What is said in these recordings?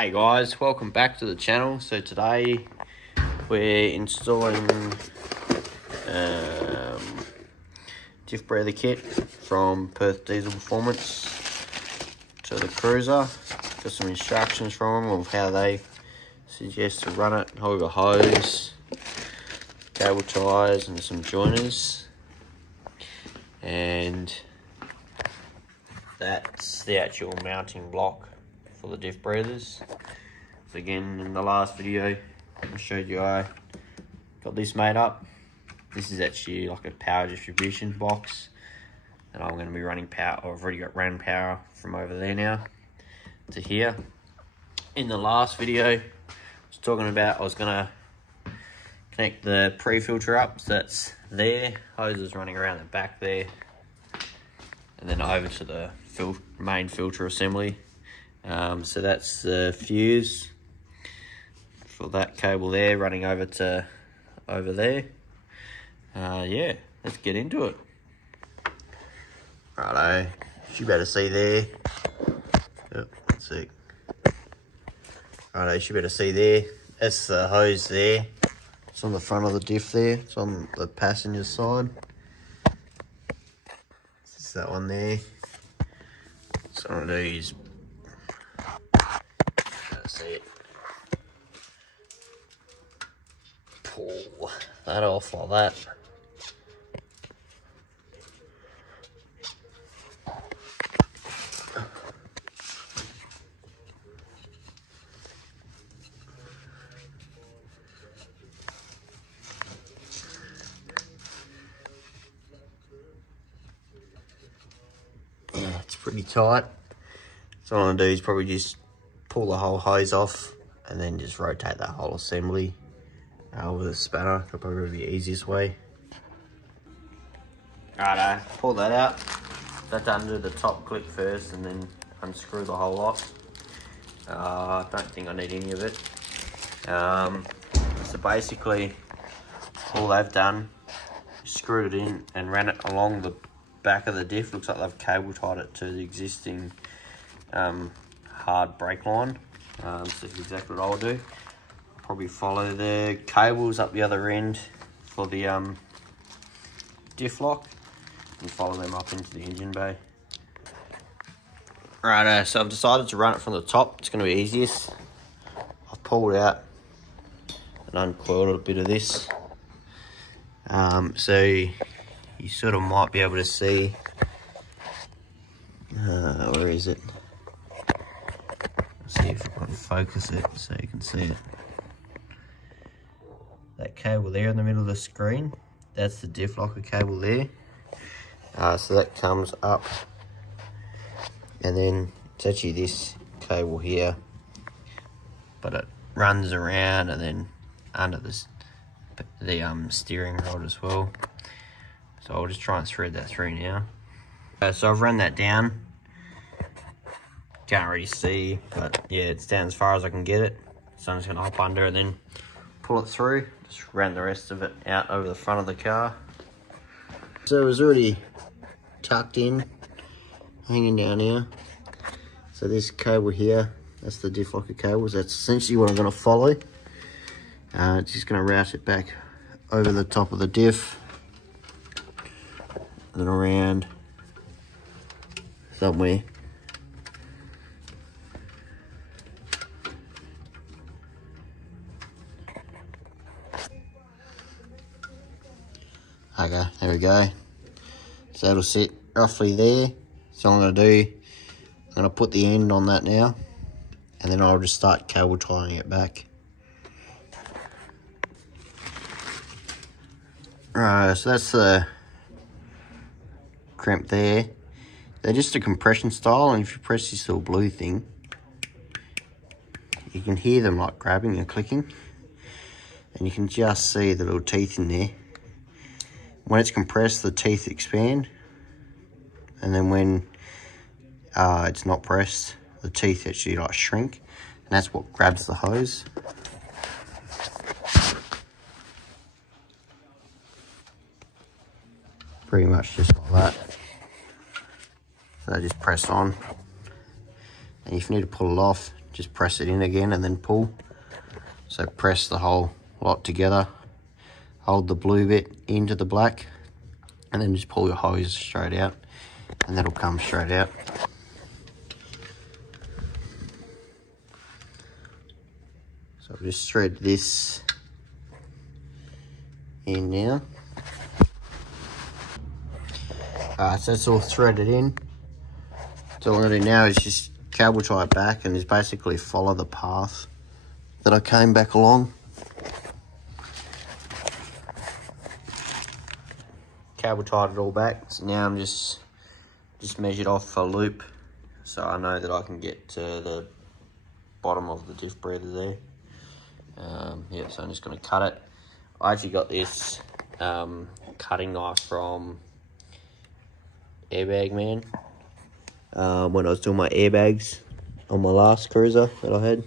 Hey guys, welcome back to the channel. So today we're installing diff breather kit from Perth Diesel Performance to the cruiser. Got some instructions from them of how they suggest to run it. Hold a hose, cable ties and some joiners, and that's the actual mounting block for the diff breathers. So again, in the last video I showed you I got this made up. This is actually like a power distribution box, and I'm going to be running power, or I've already got ran power from over there now to here. In the last video I was talking about I was going to connect the pre-filter up, so that's there, hoses running around the back there, and then over to the main filter assembly. So that's the fuse for that cable there running over to over there. Yeah, let's get into it. Righto, you better see there. Yep, let's see. Righto, you better see there. That's the hose there. It's on the front of the diff there. It's on the passenger side. It's that one there. So what I'm gonna do is see it. Pull that off like that. Yeah, it's pretty tight. So what I'm gonna do is probably just pull the whole hose off and then just rotate that whole assembly with a spanner. That'll probably be the easiest way. Righto, pull that out. That's undo the top clip first and then unscrew the whole lot. I don't think I need any of it. So basically all they've done is screwed it in and ran it along the back of the diff. Looks like they've cable tied it to the existing hard brake line. So that's exactly what I'll do. Probably follow the cables up the other end for the diff lock and follow them up into the engine bay. Right, so I've decided to run it from the top. It's going to be easiest. I've pulled out and uncoiled a bit of this. So you sort of might be able to see, where is it? See if I can focus it so you can see it. That cable there in the middle of the screen, that's the diff locker cable there. So that comes up, and then it's actually this cable here, but it runs around and then under the steering rod as well. So I'll just try and thread that through now. So I've run that down. Can't really see, but yeah, it's down as far as I can get it. So I'm just gonna hop under and then pull it through. Just ran the rest of it out over the front of the car. So it was already tucked in, hanging down here. So this cable here, that's the diff locker cable. So that's essentially what I'm gonna follow. Just gonna route it back over the top of the diff, and then around somewhere. Okay, there we go. So that'll sit roughly there. So what I'm going to do, I'm going to put the end on that now, and then I'll just start cable tying it back. Right, so that's the crimp there. They're just a compression style, and if you press this little blue thing, you can hear them like grabbing and clicking, and you can just see the little teeth in there. When it's compressed, the teeth expand, and then when it's not pressed, the teeth actually like shrink, and that's what grabs the hose. Pretty much just like that. So just press on, and if you need to pull it off, just press it in again and then pull. So press the whole lot together, hold the blue bit into the black, and then just pull your hose straight out, and that'll come straight out. So I'll just thread this in now. So that's all threaded in. So all I'm going to do now is just cable tie it back and just basically follow the path that I came back along. Cable tied it all back, so now I'm just measured off a loop so I know that I can get to the bottom of the diff breather there. Yeah, so I'm just going to cut it. I actually got this cutting knife from Airbag Man when I was doing my airbags on my last cruiser that I had.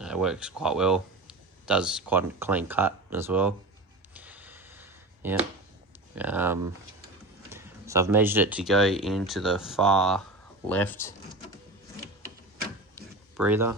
It works quite well. Does quite a clean cut as well. Yeah. So I've measured it to go into the far left breather.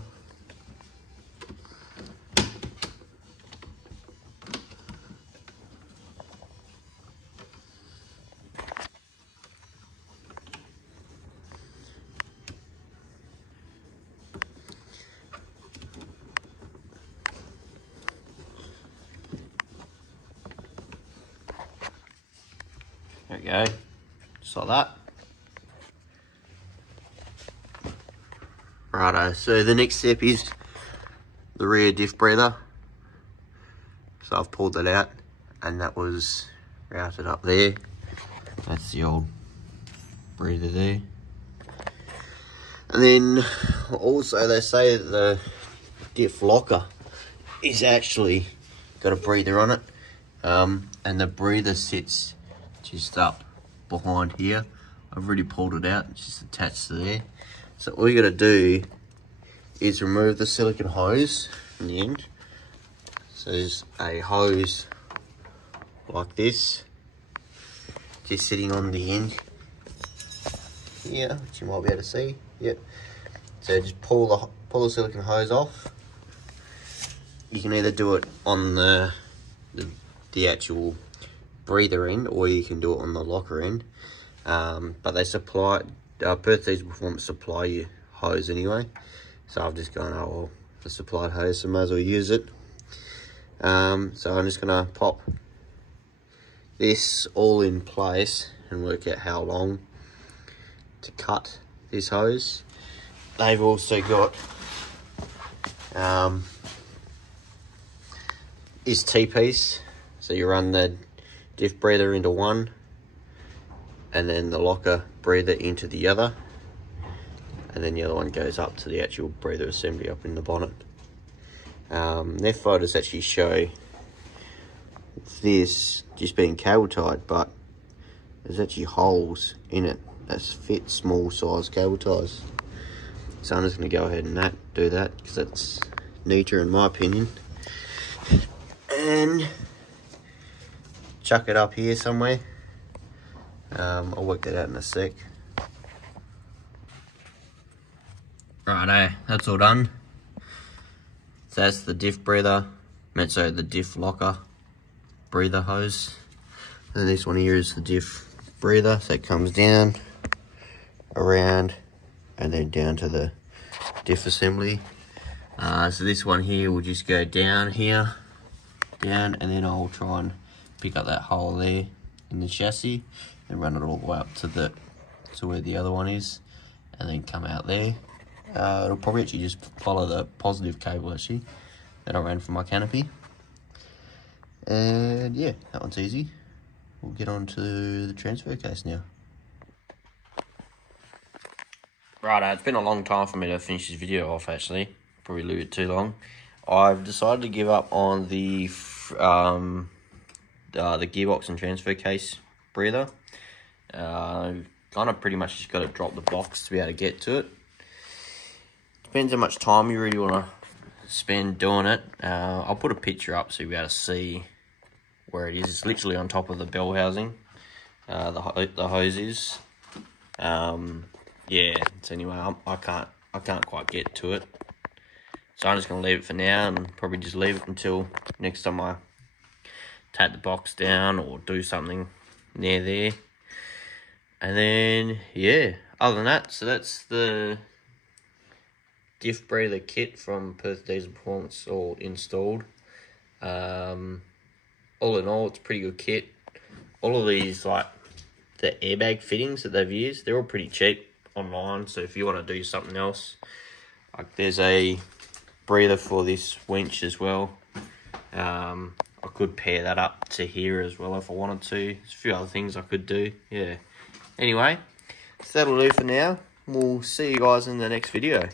There we go, just like that. Righto, so the next step is the rear diff breather. So I've pulled that out and that was routed up there. That's the old breather there. And then also they say that the diff locker is actually got a breather on it. And the breather sits just up behind here. I've already pulled it out, it's just attached to there. So all you gotta do is remove the silicone hose from the end. So there's a hose like this, just sitting on the end here, which you might be able to see. Yep. So just pull the silicone hose off. You can either do it on the actual breather end, or you can do it on the locker end. But they supply, Perth Diesel Performance supply you hose anyway. So I've just gone, oh well, the supplied hose, so might as well use it. So I'm just gonna pop this all in place and work out how long to cut this hose. They've also got this T-piece, so you run the diff breather into one and then the locker breather into the other, and then the other one goes up to the actual breather assembly up in the bonnet. Their photos actually show this just being cable tied, but there's actually holes in it that fit small size cable ties. So I'm just going to go ahead and do that because that's neater in my opinion. And chuck it up here somewhere. I'll work that out in a sec. Righto, that's all done. So that's the diff breather, so the diff locker breather hose. And this one here is the diff breather, so it comes down, around, and then down to the diff assembly. So this one here will just go down here, down, and then I'll try and pick up that hole there in the chassis and run it all the way up to where the other one is, and then come out there. It'll probably actually just follow the positive cable actually that I ran from my canopy. And yeah, that one's easy. We'll get on to the transfer case now. Righto, it's been a long time for me to finish this video off actually. Probably a little bit too long. I've decided to give up on the gearbox and transfer case breather. Kind of pretty much just got to drop the box to be able to get to it. Depends how much time you really want to spend doing it. I'll put a picture up so you'll be able to see where it is. It's literally on top of the bell housing, the hose is. yeah, so anyway, I can't quite get to it. So I'm just going to leave it for now and probably just leave it until next time I take the box down or do something near there. And then, yeah, other than that, so that's the Diff breather kit from Perth Diesel Performance all installed. All in all, it's a pretty good kit. All of these, like the airbag fittings that they've used, they're all pretty cheap online. So if you want to do something else, like there's a breather for this winch as well. I could pair that up to here as well if I wanted to. There's a few other things I could do, yeah. Anyway, so that'll do for now. We'll see you guys in the next video.